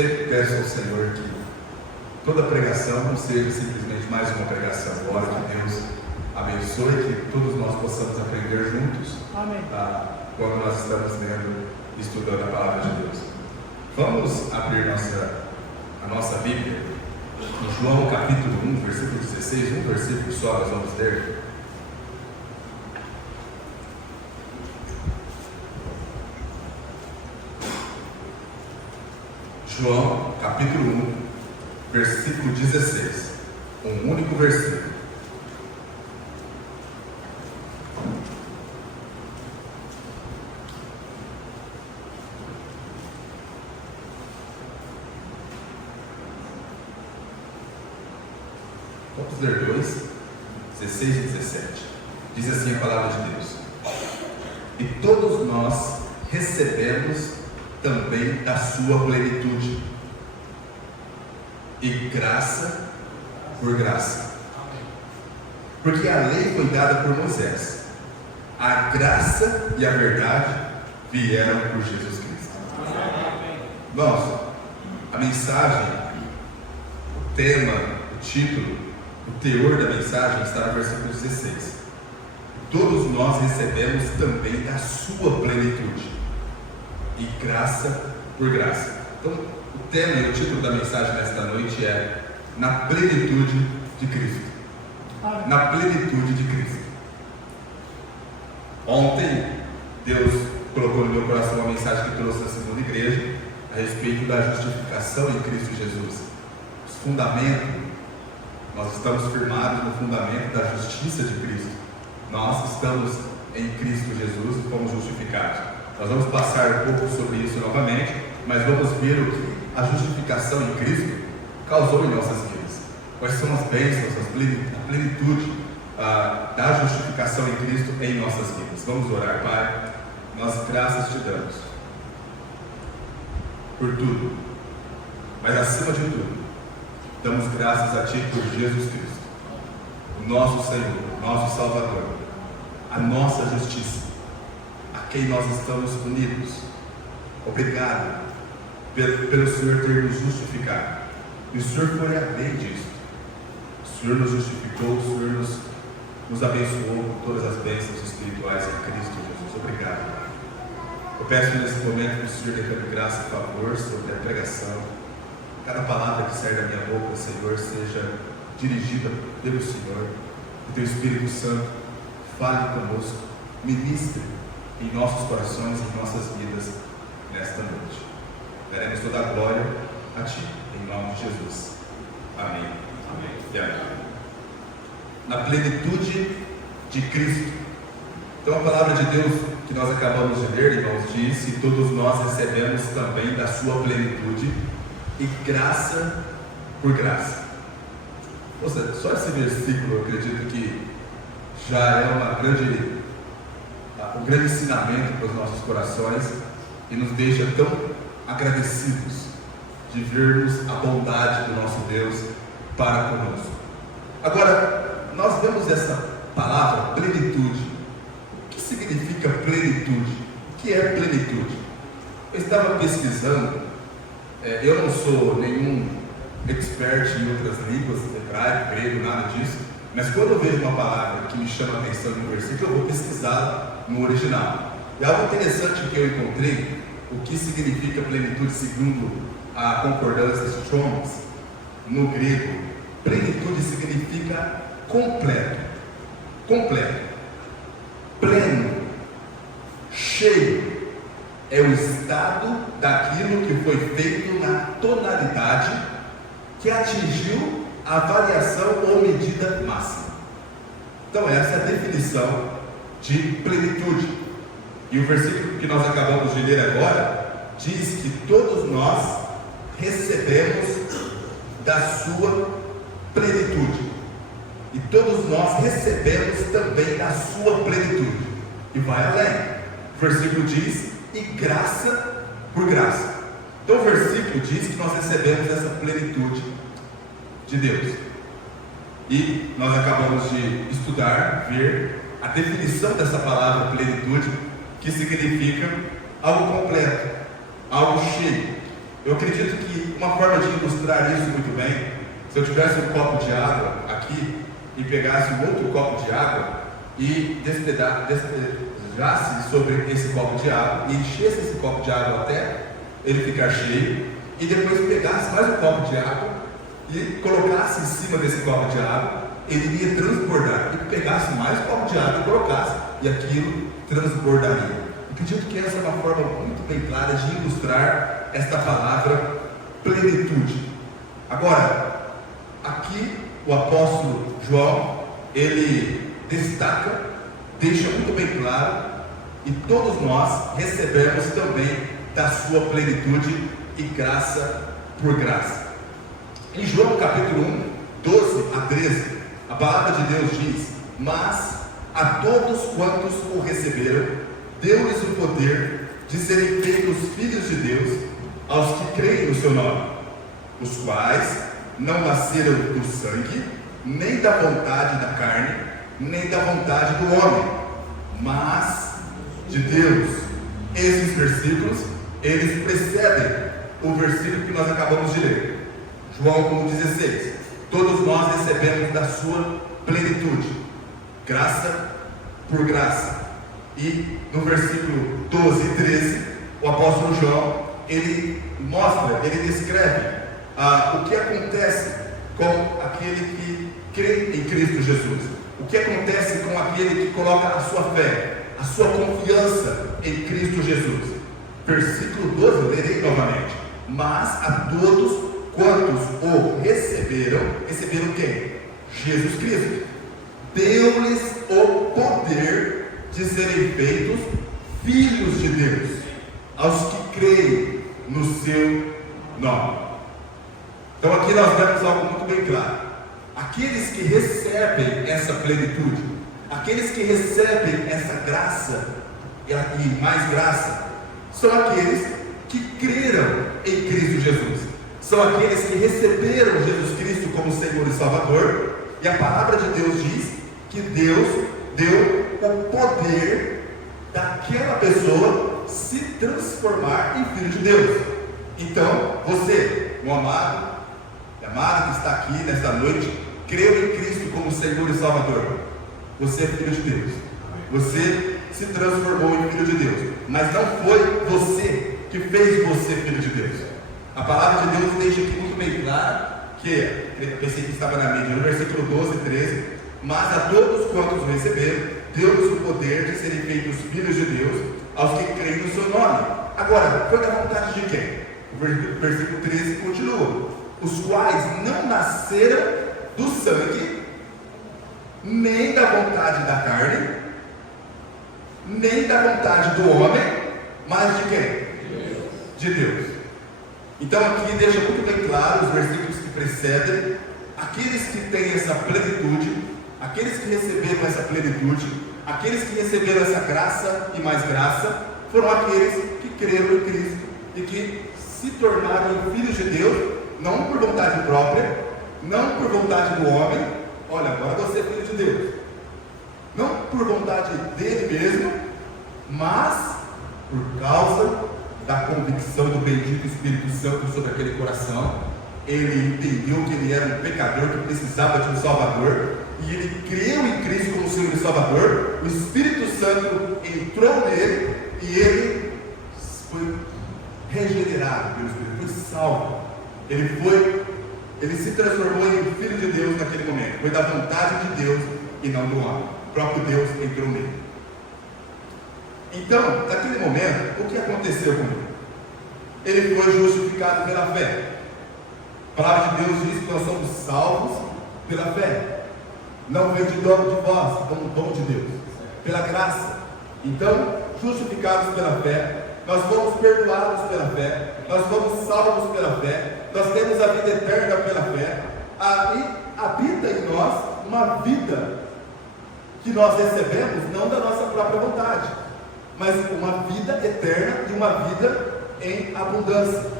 sempre peço ao Senhor que toda pregação não seja simplesmente mais uma pregação. Oro que Deus abençoe, que todos nós possamos aprender juntos. Amém. Quando nós estamos lendo e estudando a palavra de Deus. Vamos abrir a nossa Bíblia em João capítulo 1, versículo 16, um versículo só nós vamos ler. João capítulo 1, versículo 16, um único versículo. Vamos ler 2, 16 e 17. Diz assim a palavra de Deus: E todos nós recebemos também da sua plenitude, e graça por graça. Porque a lei foi dada por Moisés, a graça e a verdade vieram por Jesus Cristo. Irmãos, a mensagem, o tema, o título, o teor da mensagem está no versículo 16. Todos nós recebemos também da sua plenitude, e graça por graça. Então, o tema e o título da mensagem nesta noite é Na Plenitude de Cristo. Na Plenitude de Cristo. Ontem, Deus colocou no meu coração uma mensagem que trouxe na segunda igreja a respeito da justificação em Cristo Jesus. Os fundamentos, nós estamos firmados no fundamento da justiça de Cristo. Nós estamos em Cristo Jesus e fomos justificados. Nós vamos passar um pouco sobre isso novamente, mas vamos ver o que a justificação em Cristo causou em nossas vidas. Quais são as bênçãos, a plenitude da justificação em Cristo em nossas vidas. Vamos orar. Pai, nós graças te damos por tudo, mas acima de tudo, damos graças a Ti por Jesus Cristo, o nosso Senhor, o nosso Salvador, a nossa justiça, a quem nós estamos unidos. Obrigado pelo Senhor ter nos justificado. E o Senhor foi além disso. O Senhor nos justificou, o Senhor nos abençoou com todas as bênçãos espirituais em Cristo Jesus. Obrigado. Eu peço nesse momento que o Senhor derrame graça e favor sobre a pregação. Cada palavra que sair da minha boca, Senhor, seja dirigida pelo Senhor. Que Teu Espírito Santo fale conosco, ministre em nossos corações e em nossas vidas nesta noite. Daremos toda a glória a Ti, em nome de Jesus. Amém. Amém. E amém. Na plenitude de Cristo. Então a palavra de Deus que nós acabamos de ler, irmãos, diz que todos nós recebemos também da sua plenitude e graça por graça. Ou seja, só esse versículo eu acredito que já é um grande ensinamento para os nossos corações e nos deixa tão agradecidos de vermos a bondade do nosso Deus para conosco. Agora, nós vemos essa palavra plenitude. O que significa plenitude? O que é plenitude? Eu estava pesquisando, eu não sou nenhum expert em outras línguas, hebraico, grego, nada disso, mas quando eu vejo uma palavra que me chama a atenção no versículo, eu vou pesquisar no original. E algo interessante que eu encontrei, o que significa plenitude segundo a concordância Strong's, no grego, plenitude significa completo, pleno, cheio, é o estado daquilo que foi feito na tonalidade que atingiu a variação ou medida máxima. Então essa é a definição de plenitude. E o versículo que nós acabamos de ler agora diz que todos nós recebemos da sua plenitude. E todos nós recebemos também da sua plenitude. E vai além. O versículo diz, e graça por graça. Então o versículo diz que nós recebemos essa plenitude de Deus. E nós acabamos de estudar, ver a definição dessa palavra plenitude, que significa algo completo, algo cheio. Eu acredito que uma forma de ilustrar isso muito bem, se eu tivesse um copo de água aqui e pegasse um outro copo de água e despejasse sobre esse copo de água e enchesse esse copo de água até ele ficar cheio, e depois pegasse mais um copo de água e colocasse em cima desse copo de água, ele iria transbordar. E pegasse mais um copo de água e colocasse, e aquilo transbordaria. Eu acredito que essa é uma forma muito bem clara de ilustrar esta palavra plenitude. Agora, aqui o apóstolo João, ele destaca, deixa muito bem claro, e todos nós recebemos também da sua plenitude e graça por graça. Em João capítulo 1, 12 a 13, a palavra de Deus diz: mas a todos quantos o receberam, deu-lhes o poder de serem feitos filhos de Deus, aos que creem no seu nome, os quais não nasceram do sangue, nem da vontade da carne, nem da vontade do homem, mas de Deus. Esses versículos, eles precedem o versículo que nós acabamos de ler, João 1,16. Todos nós recebemos da sua plenitude, graça por graça. E no versículo 12 e 13, o apóstolo João, ele mostra, ele descreve o que acontece com aquele que crê em Cristo Jesus, o que acontece com aquele que coloca a sua fé, a sua confiança em Cristo Jesus. Versículo 12, lerei novamente: mas a todos quantos o receberam, receberam quem? Jesus Cristo, deu-lhes o poder de serem feitos filhos de Deus, aos que creem no seu nome. Então aqui nós vemos algo muito bem claro: aqueles que recebem essa plenitude, aqueles que recebem essa graça e mais graça, são aqueles que creram em Cristo Jesus, são aqueles que receberam Jesus Cristo como Senhor e Salvador. E a palavra de Deus diz que Deus deu o poder daquela pessoa se transformar em filho de Deus. Então, você, meu amado e amada que está aqui nesta noite, creu em Cristo como Senhor e Salvador. Você é filho de Deus. Você se transformou em filho de Deus. Mas não foi você que fez você filho de Deus. A palavra de Deus deixa aqui muito bem claro que, eu pensei que estava na mídia, no versículo 12 e 13: mas a todos quantos receberam, deu-lhes o poder de serem feitos filhos de Deus, aos que creem no seu nome. Agora, foi da vontade de quem? O versículo 13 continua: os quais não nasceram do sangue, nem da vontade da carne, nem da vontade do homem, mas de quem? De Deus. Então aqui deixa muito bem claro os versículos que precedem: aqueles que têm essa plenitude, aqueles que receberam essa plenitude, aqueles que receberam essa graça e mais graça, foram aqueles que creram em Cristo e que se tornaram filhos de Deus, não por vontade própria, não por vontade do homem. Olha, agora você é filho de Deus, não por vontade dele mesmo, mas por causa da convicção do bendito Espírito Santo sobre aquele coração. Ele entendeu que ele era um pecador que precisava de um Salvador, e ele creu em Cristo como Senhor e Salvador. O Espírito Santo entrou nele e ele foi regenerado pelo Espírito, foi salvo. Ele se transformou em filho de Deus naquele momento. Foi da vontade de Deus e não do homem. O próprio Deus entrou nele. Então, naquele momento, o que aconteceu com ele? Ele foi justificado pela fé. A palavra de Deus diz que nós somos salvos pela fé. Não vem de dom de vós, como dom de Deus, pela graça. Então, justificados pela fé, nós fomos perdoados pela fé, nós fomos salvos pela fé, nós temos a vida eterna pela fé. E habita em nós uma vida que nós recebemos não da nossa própria vontade, mas uma vida eterna e uma vida em abundância.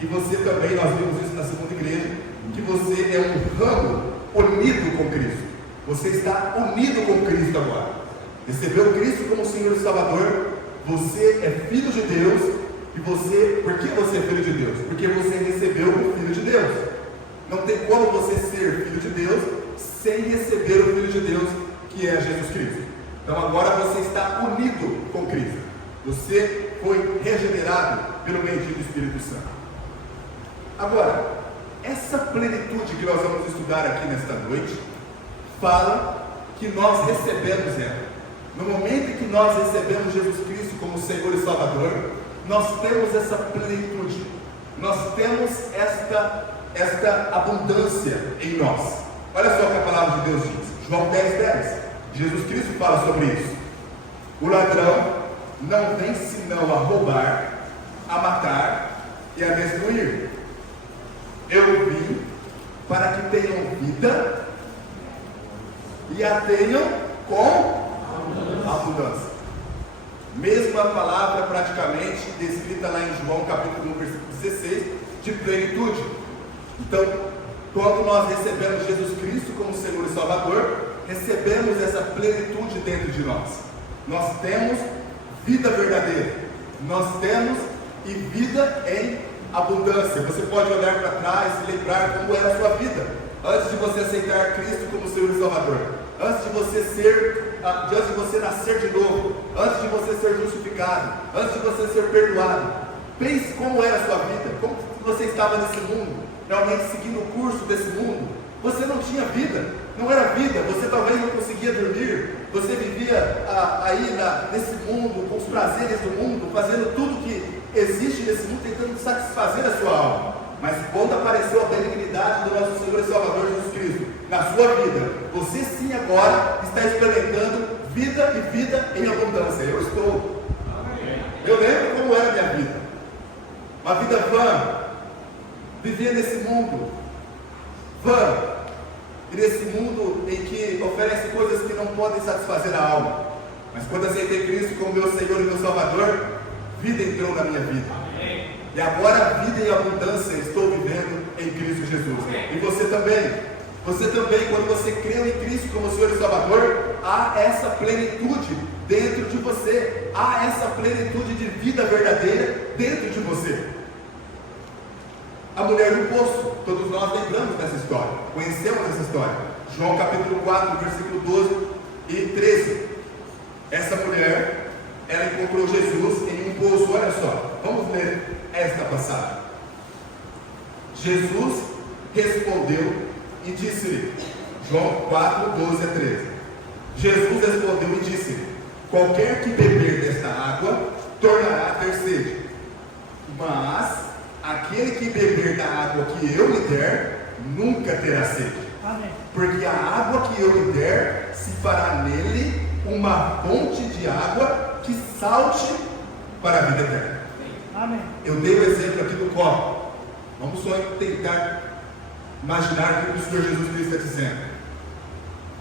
E você também, nós vimos isso na segunda igreja, que você é um ramo unido com Cristo. Você está unido com Cristo agora. Recebeu Cristo como Senhor e Salvador. Você é filho de Deus por que você é filho de Deus? Porque você recebeu o Filho de Deus. Não tem como você ser filho de Deus sem receber o Filho de Deus, que é Jesus Cristo. Então agora você está unido com Cristo. Você foi regenerado pelo meio do Espírito Santo. Agora, essa plenitude que nós vamos estudar aqui nesta noite, fala que nós recebemos ela. No momento em que nós recebemos Jesus Cristo como Senhor e Salvador, nós temos essa plenitude, nós temos esta abundância em nós. Olha só o que a palavra de Deus diz, João 10:10. Jesus Cristo fala sobre isso. O ladrão não vem senão a roubar, a matar e a destruir. Eu vim para que tenham vida e a tenham com abundância. Mesma palavra praticamente descrita lá em João capítulo 1, versículo 16, de plenitude. Então, quando nós recebemos Jesus Cristo como Senhor e Salvador, recebemos essa plenitude dentro de nós. Nós temos vida verdadeira, nós temos e vida em abundância. Você pode olhar para trás e lembrar como era a sua vida antes de você aceitar Cristo como Senhor e Salvador, antes de você nascer de novo, antes de você ser justificado, antes de você ser perdoado. Pense como era a sua vida, como você estava nesse mundo, realmente seguindo o curso desse mundo. Você não tinha vida, não era vida, você talvez não conseguia dormir, você vivia nesse mundo, com os prazeres do mundo, fazendo tudo que existe nesse mundo, tentando satisfazer a sua alma. Mas quando apareceu a benignidade do nosso Senhor e Salvador Jesus Cristo na sua vida, você sim agora está experimentando vida e vida em abundância. Eu estou. Eu lembro como era a minha vida. Uma vida vã, viver nesse mundo vã, e nesse mundo em que oferece coisas que não podem satisfazer a alma. Mas quando aceitei Cristo como meu Senhor e meu Salvador, vida entrou na minha vida. Amém. E agora vida em abundância estou vivendo em Cristo Jesus. Amém. E você também. Você também, quando você creu em Cristo como Senhor e Salvador, há essa plenitude dentro de você. Há essa plenitude de vida verdadeira dentro de você. A mulher do poço, todos nós lembramos dessa história, conhecemos essa história. João capítulo 4, versículo 12 e 13. Essa mulher, ela encontrou Jesus em um poço. Olha só, vamos ler esta passagem. Jesus respondeu e disse-lhe, João 4, 12 a 13. Jesus respondeu e disse-lhe, qualquer que beber desta água tornará a ter sede, mas aquele que beber da água que eu lhe der, nunca terá sede. Amém. Porque a água que eu lhe der, se fará nele uma fonte de água que salte para a vida eterna. Amém. Eu dei o exemplo aqui do copo. Vamos só tentar imaginar o que o Senhor Jesus Cristo está dizendo.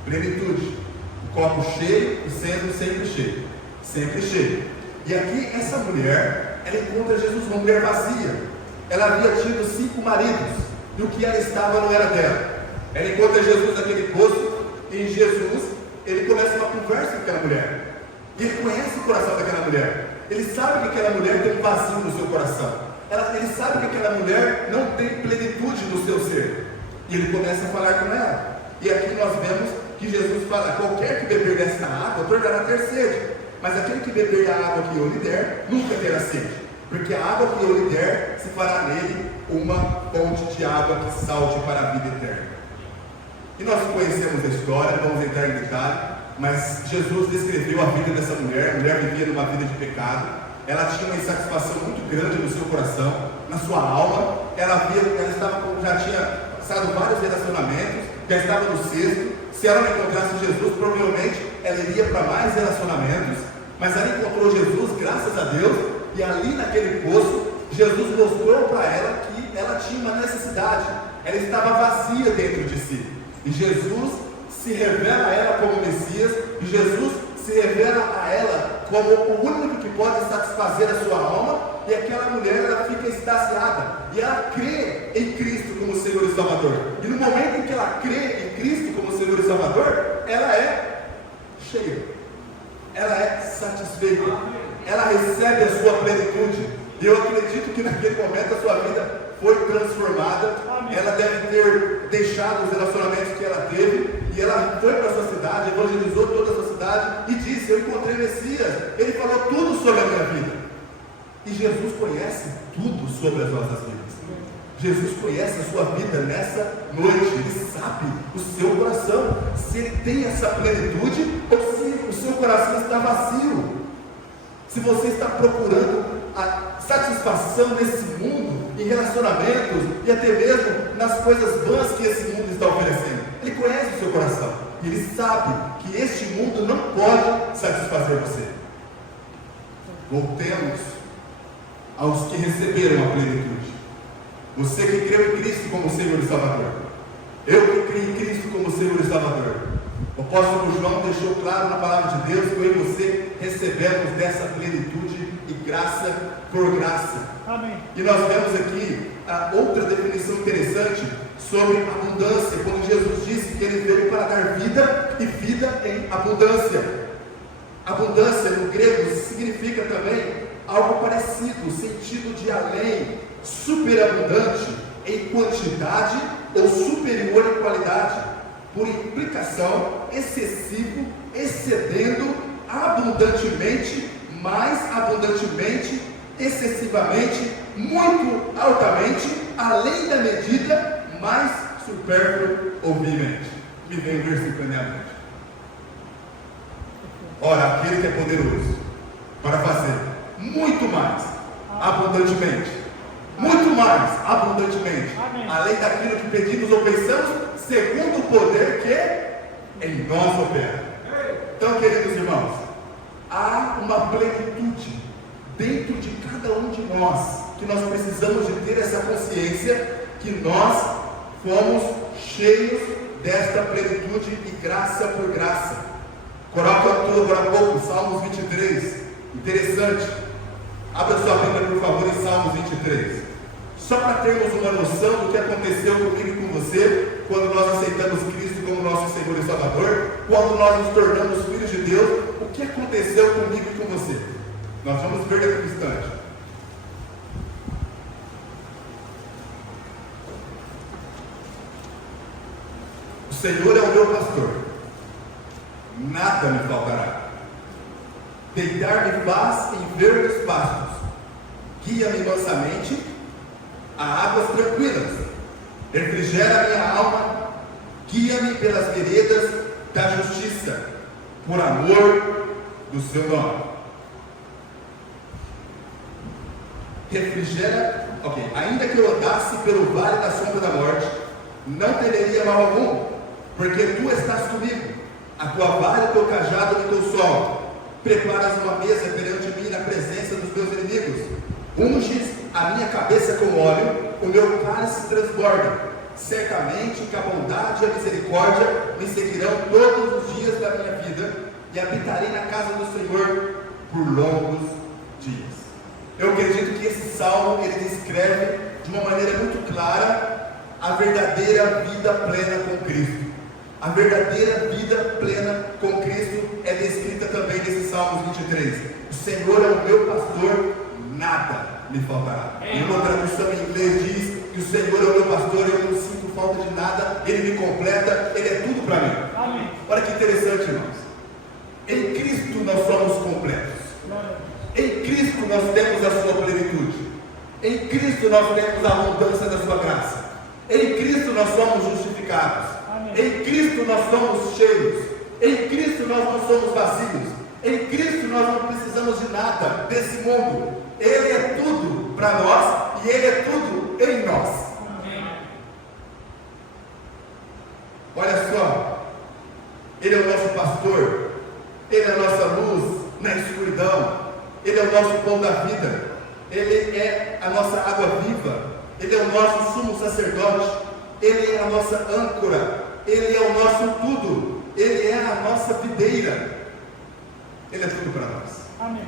Plenitude. O copo cheio e sendo sempre cheio. Sempre cheio. E aqui essa mulher, ela encontra Jesus, uma mulher vazia. Ela havia tido 5 maridos, e o que ela estava não era dela. Ela encontra Jesus naquele poço, e Jesus, ele começa uma conversa com aquela mulher. E ele conhece o coração daquela mulher. Ele sabe que aquela mulher tem um vazio no seu coração. Ele sabe que aquela mulher não tem plenitude no seu ser. E ele começa a falar com ela. E aqui nós vemos que Jesus fala, qualquer que beber desta água, tornará a ter sede. Mas aquele que beber da água que eu lhe der, nunca terá sede. Porque a água que eu lhe der, se fará nele uma fonte de água que salte para a vida eterna. E nós conhecemos a história, não vamos entrar em detalhe, mas Jesus descreveu a vida dessa mulher. A mulher vivia numa vida de pecado, ela tinha uma insatisfação muito grande no seu coração, na sua alma. Ela já tinha passado vários relacionamentos, já estava no sexto. Se ela não encontrasse Jesus, provavelmente ela iria para mais relacionamentos, mas ela encontrou Jesus, graças a Deus. E ali naquele poço, Jesus mostrou para ela que ela tinha uma necessidade, ela estava vazia dentro de si. E Jesus se revela a ela como Messias, e Jesus se revela a ela como o único que pode satisfazer a sua alma. E aquela mulher, ela fica extasiada, e ela crê em Cristo como Senhor e Salvador. E no momento em que ela crê em Cristo como Senhor e Salvador, ela é cheia, ela é satisfeita. Ela recebe a sua plenitude. E eu acredito que naquele momento a sua vida foi transformada. Amém. Ela deve ter deixado os relacionamentos que ela teve, e ela foi para a sua cidade, evangelizou toda a sua cidade e disse: eu encontrei Messias, ele falou tudo sobre a minha vida. E Jesus conhece tudo sobre as nossas vidas. Jesus conhece a sua vida nessa noite. Ele sabe o seu coração, se ele tem essa plenitude ou se o seu coração está vazio, se você está procurando a satisfação desse mundo em relacionamentos e até mesmo nas coisas vãs que esse mundo está oferecendo. Ele conhece o seu coração e ele sabe que este mundo não pode satisfazer você. Voltemos aos que receberam a plenitude. Você que creu em Cristo como Senhor e Salvador. Eu que creio em Cristo como Senhor e Salvador. O apóstolo João deixou claro na palavra de Deus que eu e você recebemos dessa plenitude e graça por graça. Amém. E nós vemos aqui outra definição interessante sobre abundância, quando Jesus disse que ele veio para dar vida e vida em abundância. Abundância no grego significa também algo parecido, sentido de além, superabundante em quantidade ou superior em qualidade, por implicação, excessivo, excedendo, abundantemente, mais abundantemente, excessivamente, muito altamente, além da medida, mais supérfluo ou vimente. Me vem o versículo na minha mente. Ora, aquele que é poderoso para fazer muito mais abundantemente, muito mais abundantemente, Amém. além daquilo que pedimos ou pensamos, segundo o poder que em nós opera. Então, queridos irmãos, há uma plenitude dentro de cada um de nós, que nós precisamos de ter essa consciência que nós fomos cheios desta plenitude e graça por graça. Coloca agora há pouco, Salmos 23, interessante. Abra sua Bíblia, por favor, em Salmos 23. Só para termos uma noção do que aconteceu comigo e com você, quando nós aceitamos Cristo como nosso Senhor e Salvador, quando nós nos tornamos filhos de Deus, o que aconteceu comigo e com você? Nós vamos ver daqui a um instante. O Senhor é o meu pastor, nada me faltará. Deitar-me faz em verdes pastos, guia-me mansamente a águas tranquilas, refrigera minha alma, guia-me pelas veredas da justiça, por amor do seu nome. Refrigera, ainda que eu andasse pelo vale da sombra da morte, não temeria mal algum, porque tu estás comigo, a tua vara e o teu cajado me consolam. Preparas uma mesa perante mim na presença dos meus inimigos, unges a minha cabeça com óleo, o meu cálice transborda. Certamente que a bondade e a misericórdia me seguirão todos os dias da minha vida, e habitarei na casa do Senhor por longos dias. Eu acredito que esse salmo ele descreve de uma maneira muito clara a verdadeira vida plena com Cristo. A verdadeira vida plena com Cristo é descrita também nesse Salmos 23. O Senhor é o meu pastor, nada me faltará. Em uma tradução em inglês diz que o Senhor é o meu pastor, eu não sinto falta de nada, Ele me completa, Ele é tudo para mim. Amém. Olha que interessante, irmãos. Em Cristo nós somos completos. Em Cristo nós temos a sua plenitude. Em Cristo nós temos a abundância da sua graça. Em Cristo nós somos justificados. Em Cristo nós somos cheios. Em Cristo nós não somos vazios. Em Cristo nós não precisamos de nada desse mundo. Ele é tudo para nós e Ele é tudo em nós. Olha só, Ele é o nosso pastor, Ele é a nossa luz na escuridão, Ele é o nosso pão da vida, Ele é a nossa água viva, Ele é o nosso sumo sacerdote, Ele é a nossa âncora, Ele é o nosso tudo, Ele é a nossa videira, Ele é tudo para nós. Amém.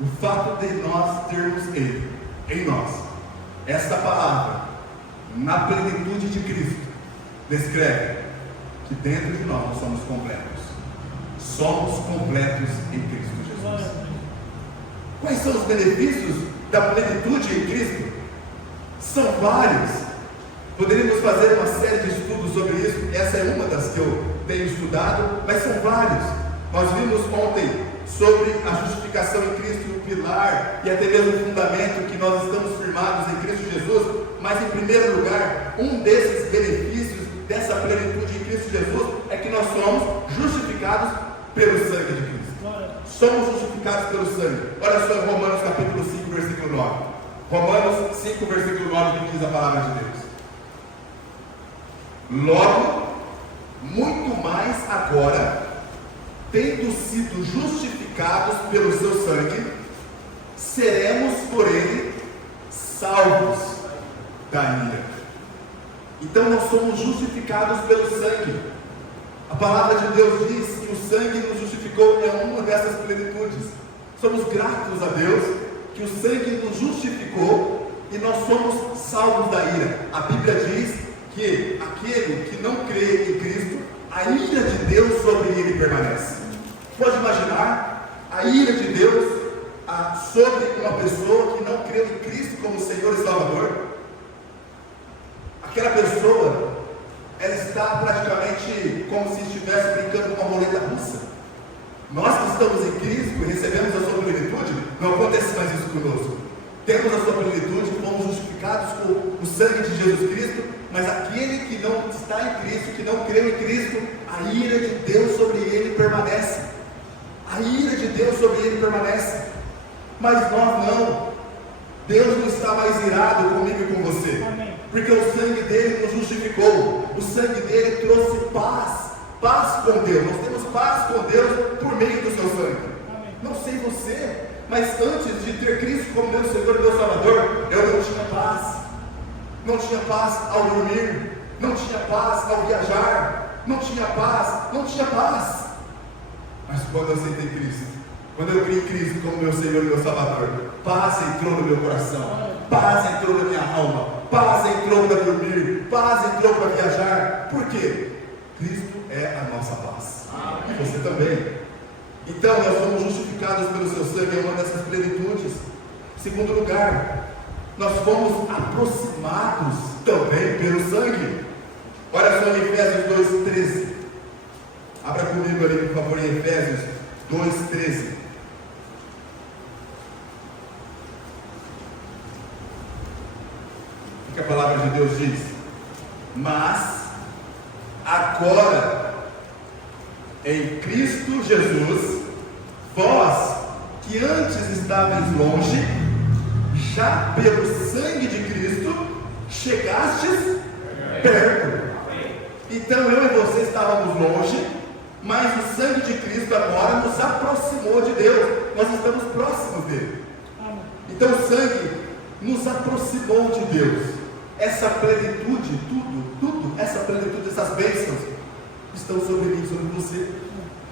O fato de nós termos Ele em nós, esta palavra, na plenitude de Cristo, descreve que dentro de nós somos completos. Somos completos em Cristo Jesus. Quais são os benefícios da plenitude em Cristo? São vários. Poderíamos fazer uma série de estudos sobre isso. Essa é uma das que eu tenho estudado, mas são vários. Nós vimos ontem sobre a justificação em Cristo, o pilar e até mesmo o fundamento que nós estamos firmados em Cristo Jesus. Mas em primeiro lugar, um desses benefícios dessa plenitude em Cristo Jesus é que nós somos justificados pelo sangue de Cristo. Somos justificados pelo sangue. Olha só em Romanos capítulo 5, versículo 9. Romanos 5, versículo 9, que diz a palavra de Deus: logo, muito mais agora, tendo sido justificados pelo seu sangue, seremos por ele salvos da ira. Então nós somos justificados pelo sangue. A palavra de Deus diz que o sangue nos justificou, é uma dessas plenitudes. Somos gratos a Deus que o sangue nos justificou e nós somos salvos da ira. A Bíblia diz que aquele que não crê em Cristo, a ira de Deus sobre ele permanece. Pode imaginar a ira de Deus sobre uma pessoa que não creu em Cristo como Senhor e Salvador? Aquela pessoa, ela está praticamente como se estivesse brincando com uma roleta russa. Nós que estamos em Cristo e recebemos a sua plenitude, não acontece mais isso conosco. Temos a sua plenitude, fomos justificados com o sangue de Jesus Cristo, mas aquele que não está em Cristo, que não creu em Cristo, a ira de Deus sobre ele permanece. A ira de Deus sobre ele permanece. Mas nós não. Deus não está mais irado comigo e com você. Amém. Porque o sangue dele nos justificou. O sangue dele trouxe paz. Paz com Deus. Nós temos paz com Deus por meio do seu sangue. Amém. Não sei você, mas antes de ter Cristo como meu Senhor e meu Salvador, eu não tinha paz. Não tinha paz ao dormir. Não tinha paz ao viajar. Não tinha paz. Não tinha paz. Mas quando eu aceitei Cristo, quando eu criei Cristo como meu Senhor e meu Salvador, paz entrou no meu coração, paz entrou na minha alma, paz entrou para dormir, paz entrou para viajar. Por quê? Cristo é a nossa paz. E você também. Então nós somos justificados pelo seu sangue, é uma dessas plenitudes. Segundo lugar, nós fomos aproximados também pelo sangue. Olha só em Efésios 2,13. Abra comigo ali, por favor, em Efésios 2,13. O que a palavra de Deus diz? Mas agora, em Cristo Jesus, vós que antes estavais longe, já pelo sangue de Cristo chegastes perto. Então eu e você estávamos longe, mas o sangue de Cristo agora nos aproximou de Deus. Nós estamos próximos dele. Então o sangue nos aproximou de Deus. Essa plenitude, tudo, essa plenitude, essas bênçãos estão sobre mim, sobre você.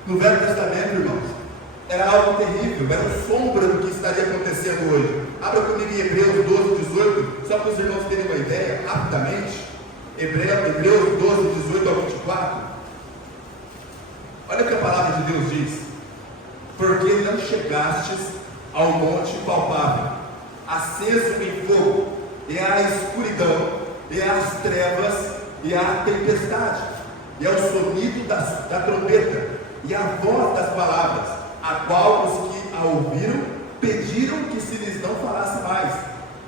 No Velho Testamento, irmãos, era algo terrível, era sombra do que estaria acontecendo hoje. Abra comigo em Hebreus 12, 18, só para os irmãos terem uma ideia, rapidamente. Hebreus 12, 18 ao 24. Olha o que a palavra de Deus diz: porque não chegastes ao monte palpável, aceso em fogo, e à escuridão, e às trevas, e à tempestade, e ao sonido da trombeta, e à voz das palavras, a qual os que a ouviram pediram que se lhes não falasse mais,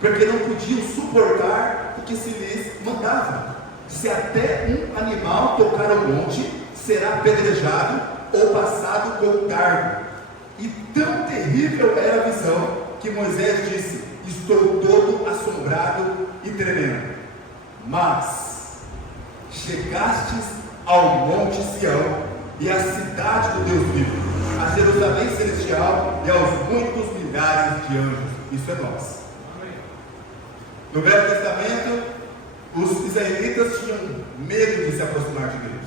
porque não podiam suportar o que se lhes mandava. Se até um animal tocar o monte, será apedrejado ou passado com dardo. E tão terrível era a visão que Moisés disse: estou todo assombrado e tremendo. Mas chegastes ao monte Sião e à cidade do Deus vivo, a Jerusalém celestial e aos muitos milhares de anjos. Isso é nós. No Velho Testamento, os israelitas tinham medo de se aproximar de Deus.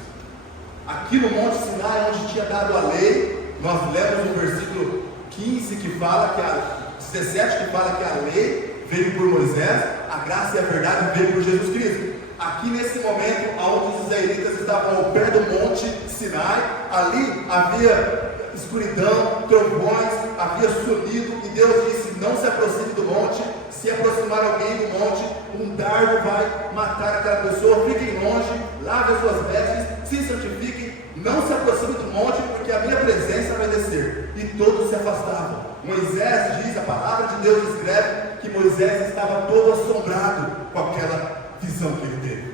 Aqui no Monte Sinai, onde tinha dado a lei, nós lemos no versículo 15 que fala que 17 que fala que a lei veio por Moisés, a graça e a verdade veio por Jesus Cristo. Aqui nesse momento, onde os israelitas estavam ao pé do Monte Sinai, ali havia escuridão, trovões, havia sonido, e Deus disse: não se aproxime do monte. Se aproximar alguém do monte, um dardo vai matar aquela pessoa. Fiquem longe, lave as suas vestes, se santifiquem, não se aproxime do monte, porque a minha presença vai descer. E todos se afastavam. Moisés diz, a palavra de Deus escreve que Moisés estava todo assombrado com aquela visão que ele teve.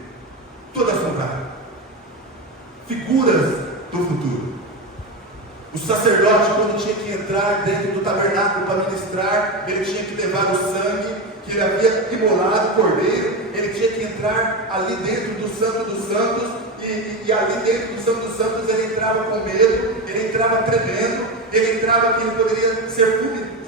Todo assombrado. Figuras do futuro. O sacerdote, quando tinha que entrar dentro do tabernáculo para ministrar, ele tinha que levar o sangue que ele havia imolado, o cordeiro. Ele tinha que entrar ali dentro do Santo dos Santos, e ali dentro do Santo dos Santos ele entrava com medo, ele entrava tremendo, ele entrava que ele poderia ser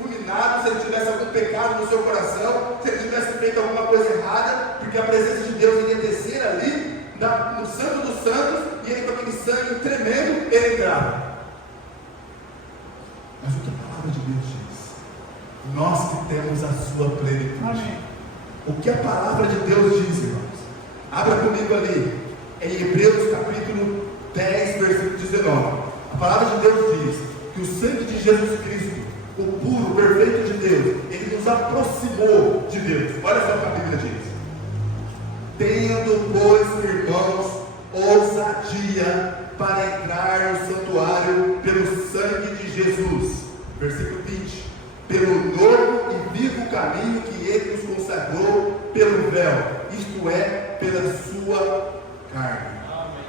fulminado se ele tivesse algum pecado no seu coração, se ele tivesse feito alguma coisa errada, porque a presença de Deus iria descer ali no Santo dos Santos, e ele com aquele sangue tremendo, ele entrava. Mas o que a palavra de Deus diz? Nós que temos a sua plenitude. Amém. O que a palavra de Deus diz, irmãos? Abra comigo ali, em Hebreus capítulo 10, versículo 19. A palavra de Deus diz que o sangue de Jesus Cristo, o puro, perfeito de Deus, ele nos aproximou de Deus. Olha só o que a Bíblia diz. Tendo, pois, irmãos, ousadia para entrar no santuário pelo sangue de Jesus. Versículo 20. Pelo novo e vivo caminho que ele nos consagrou pelo véu, isto é, pela sua carne. Amém.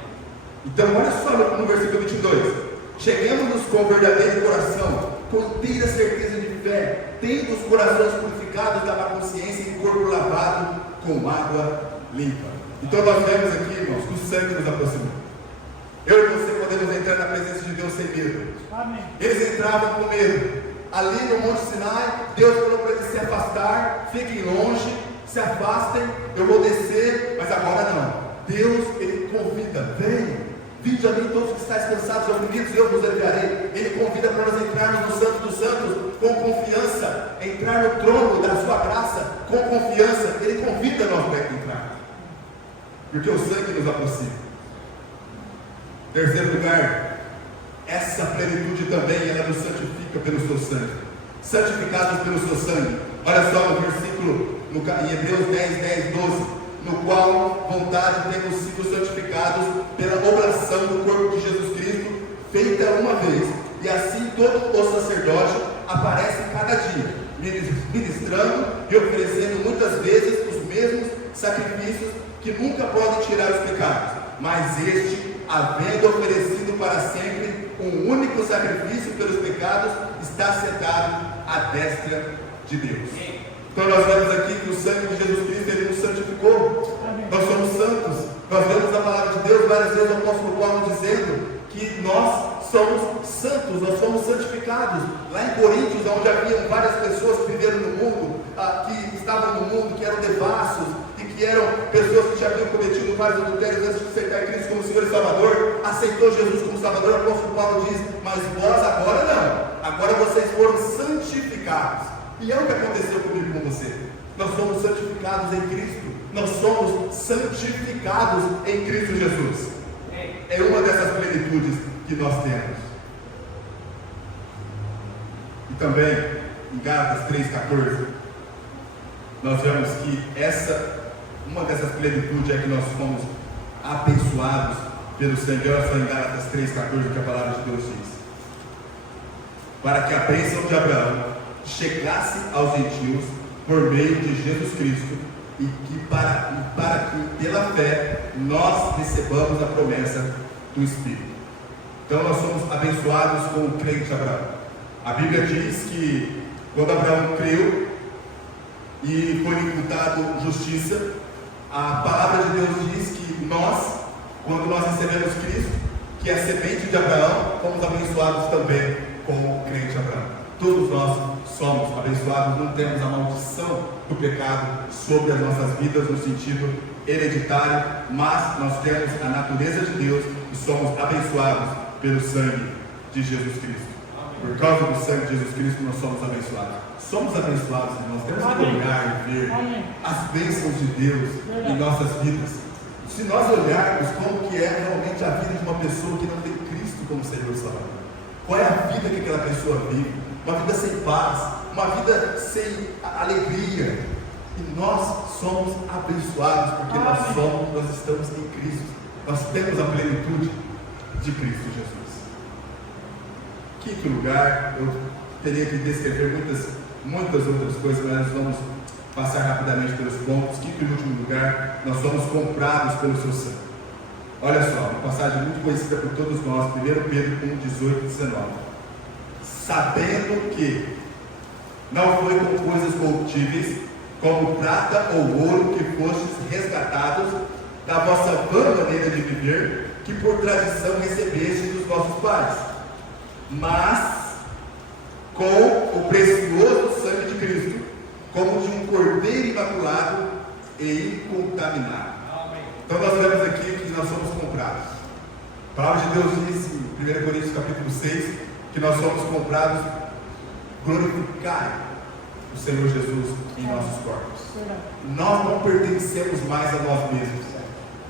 Então, olha só no versículo 22. Cheguemos-nos com verdadeiro coração, com inteira certeza de fé, tendo os corações purificados da má consciência e o corpo lavado com água limpa. Então nós vemos aqui, irmãos, que o sangue nos aproximou. Eu e você podemos entrar na presença de Deus sem medo. Amém. Eles entravam com medo. Ali no Monte Sinai, Deus falou para eles se afastar, fiquem longe, se afastem, eu vou descer, mas agora não. Deus, ele convida, vinde a mim todos que estáis cansados e oprimidos, eu vos aliviarei. Ele convida para nós entrarmos no Santo dos Santos com confiança, entrar no trono da sua graça com confiança. Ele convida nós para entrar, porque o sangue nos aproxima. Terceiro lugar, essa plenitude também, ela nos santifica pelo seu sangue. Santificados pelo seu sangue. Olha só no versículo, em Hebreus 10, 12, no qual vontade temos sido santificados pela oblação do corpo de Jesus Cristo, feita uma vez, e assim todo o sacerdote aparece cada dia, ministrando e oferecendo muitas vezes os mesmos sacrifícios que nunca podem tirar os pecados, mas este, havendo oferecido para sempre um único sacrifício pelos pecados, está sentado à destra de Deus. Então nós vemos aqui que o sangue de Jesus Cristo, ele nos santificou. Nós somos santos. Nós vemos na palavra de Deus várias vezes o apóstolo Paulo dizendo que nós somos santos, nós somos santificados. Lá em Coríntios, onde haviam várias pessoas que viveram no mundo, que estavam no mundo, que eram devassos, e que eram pessoas que já haviam cometido vários adultérios antes de aceitar Cristo como Senhor e Salvador, aceitou Jesus como Salvador. O apóstolo Paulo diz, mas vós agora não, agora vocês foram santificados. E é o que aconteceu comigo e com você. Nós somos santificados em Cristo. Nós somos santificados em Cristo Jesus. É uma dessas plenitudes que nós temos. E também, em Gálatas 3,14, nós vemos que uma dessas plenitudes é que nós fomos abençoados pelo sangue. Olha só em Gálatas 3,14 o que a palavra de Deus diz. Para que a bênção de Abraão chegasse aos gentios por meio de Jesus Cristo, e para que pela fé nós recebamos a promessa do Espírito. Então nós somos abençoados com o crente Abraão. A Bíblia diz que quando Abraão creu e foi imputado justiça, a palavra de Deus diz que nós, quando nós recebemos Cristo, que é a semente de Abraão, fomos abençoados também com o crente Abraão. Todos nós somos abençoados, não temos a maldição do pecado sobre as nossas vidas no sentido hereditário, mas nós temos a natureza de Deus e somos abençoados pelo sangue de Jesus Cristo. Por causa do sangue de Jesus Cristo nós somos abençoados. Somos abençoados, irmãos. Temos que olhar e ver as bênçãos de Deus em nossas vidas. Se nós olharmos como que é realmente a vida de uma pessoa que não tem Cristo como Senhor e Salvador, Qual é a vida que aquela pessoa vive? Uma vida sem paz, uma vida sem alegria. E nós somos abençoados porque nós estamos em Cristo. Nós temos a plenitude de Cristo Jesus. Quinto lugar, eu teria que descrever muitas outras coisas, mas nós vamos passar rapidamente pelos pontos. Quinto e último lugar, nós somos comprados pelo seu sangue. Olha só, uma passagem muito conhecida por todos nós, 1 Pedro 1, 18 e 19. Sabendo que não foi com coisas corruptíveis, como prata ou ouro, que fostes resgatados da vossa vã maneira de viver, que por tradição recebeste dos vossos pais, mas com o precioso sangue de Cristo, como de um cordeiro imaculado e incontaminado. Então nós vemos aqui que nós somos comprados. A palavra de Deus diz em 1 Coríntios capítulo 6, que nós somos comprados. Glorificar o Senhor Jesus em nossos corpos. Nós não pertencemos mais a nós mesmos.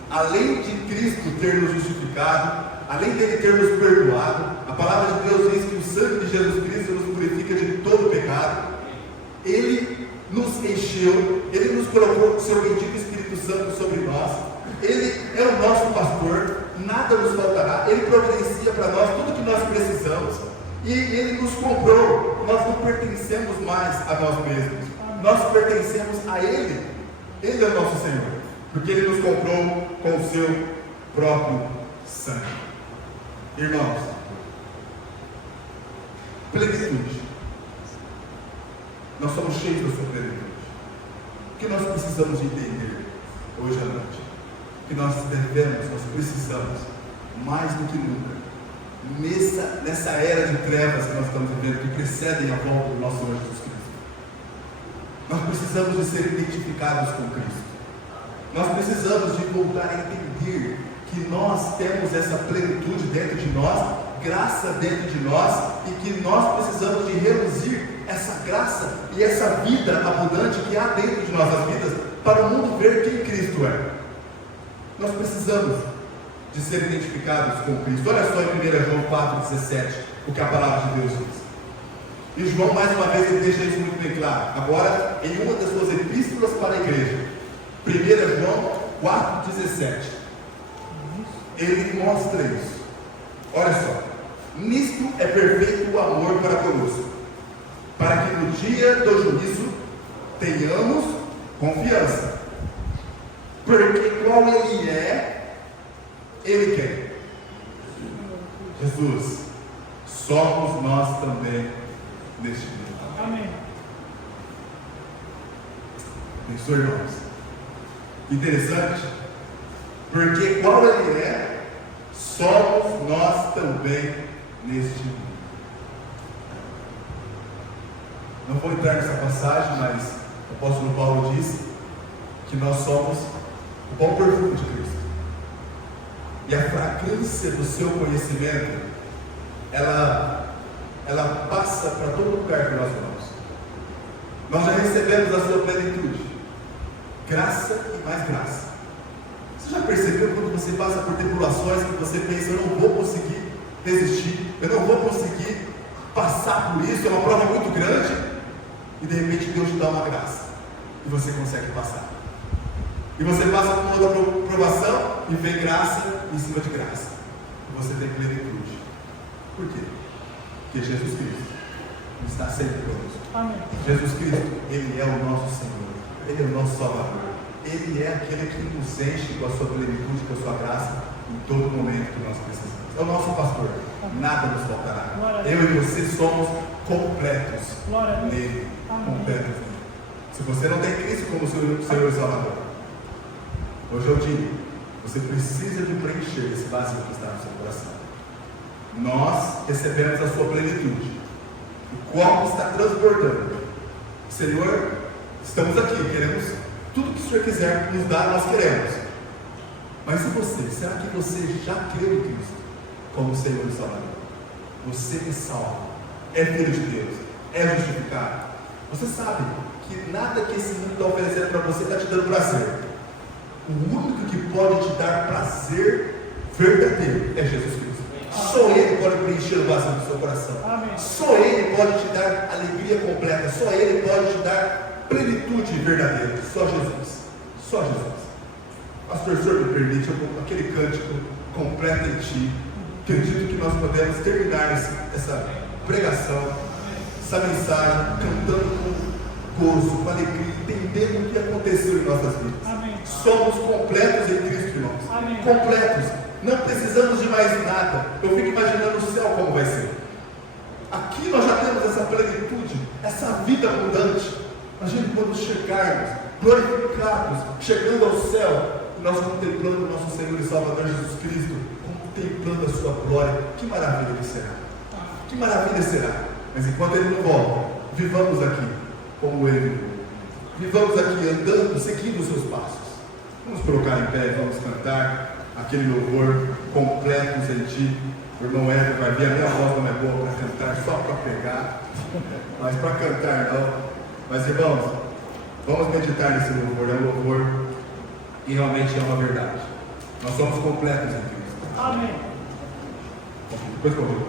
Além de Cristo ter nos justificado, além dele ter nos perdoado, a palavra de Deus diz que o sangue de Jesus Cristo nos purifica de todo pecado. Ele nos encheu, ele nos colocou o seu bendito Espírito Santo sobre nós. Ele é o nosso pastor, nada nos faltará. Ele providencia para nós tudo que nós precisamos. E ele nos comprou. Nós não pertencemos mais a nós mesmos. Nós pertencemos a Ele. Ele é o nosso Senhor, porque Ele nos comprou com o seu próprio sangue. Irmãos, plenitude. Nós somos cheios da sua plenitude. O que nós precisamos de entender hoje à noite? Que nós precisamos, mais do que nunca, nessa era de trevas que nós estamos vivendo, que precedem a volta do nosso Senhor Jesus Cristo. Nós precisamos de ser identificados com Cristo. Nós precisamos de voltar a entender que nós temos essa plenitude dentro de nós, graça dentro de nós, e que nós precisamos de reluzir essa graça e essa vida abundante que há dentro de nossas vidas, para o mundo ver quem Cristo é. Nós precisamos de ser identificados com Cristo. Olha só em 1 João 4,17, o que a palavra de Deus diz. E João, mais uma vez, ele deixa isso muito bem claro. Agora, em uma das suas epístolas para a igreja, 1 João 4,17, ele mostra isso. Olha só: nisto é perfeito o amor para conosco, para que no dia do juízo tenhamos confiança. Porque qual Ele é, Ele quer. Jesus, somos nós também neste dia. Amém. Pensou, irmãos? Interessante. Porque qual Ele é, somos nós também neste dia. Não vou entrar nessa passagem, mas o apóstolo Paulo disse que nós somos o bom perfume de Cristo. E a fragrância do seu conhecimento, ela passa para todo lugar que nós vamos. Nós já recebemos a sua plenitude, graça e mais graça. Você já percebeu quando você passa por tribulações que você pensa: eu não vou conseguir resistir, eu não vou conseguir passar por isso, é uma prova muito grande, e de repente Deus te dá uma graça e você consegue passar. E você passa por uma outra provação e vem graça em cima de graça. E você tem plenitude. Por quê? Porque Jesus Cristo está sempre conosco. Amém. Jesus Cristo, Ele é o nosso Senhor. Ele é o nosso Salvador. Ele é aquele que nos enche com a sua plenitude, com a sua graça, em todo momento que nós precisamos. É o nosso pastor. Nada nos faltará. Eu e você somos completos nele. Completos nele. Se você não tem Cristo como Senhor e Salvador, hoje eu digo, você precisa de preencher esse vazio que está no seu coração. Nós recebemos a sua plenitude. O copo está transbordando. Senhor, estamos aqui, queremos tudo que o Senhor quiser nos dar, nós queremos. Mas e você? Será que você já creu em Cristo como Senhor e Salvador? Você é salvo, é filho de Deus, é justificado. Você sabe que nada que esse mundo está oferecendo para você está te dando prazer. O único que pode te dar prazer verdadeiro é Jesus Cristo. Só Ele pode preencher o vazio do seu coração. Só Ele pode te dar alegria completa. Só Ele pode te dar plenitude verdadeira. Só Jesus. Só Jesus. Pastor, o Senhor me permite, aquele cântico completo em Ti. Acredito que nós podemos terminar essa pregação, essa mensagem, cantando com gozo, com alegria, entendendo o que aconteceu em nossas vidas. Amém. Somos completos em Cristo, irmãos. Amém. Completos. Não precisamos de mais nada. Eu fico imaginando o céu como vai ser. Aqui nós já temos essa plenitude, essa vida abundante. Imagine quando chegarmos, glorificados, chegando ao céu, nós contemplando o nosso Senhor e Salvador Jesus Cristo, contemplando a sua glória. Que maravilha que será. Que maravilha será. Mas enquanto Ele não volta, vivamos aqui como Ele viveu. Vivamos aqui andando, seguindo os seus passos. Vamos colocar em pé, vamos cantar aquele louvor, completos em Ti. O irmão Éder vai ver, a minha voz não é boa para cantar, só para pregar, mas para cantar não. Mas irmãos, vamos meditar nesse louvor. É um louvor e realmente é uma verdade. Nós somos completos em Cristo. Amém. Depois que eu vou.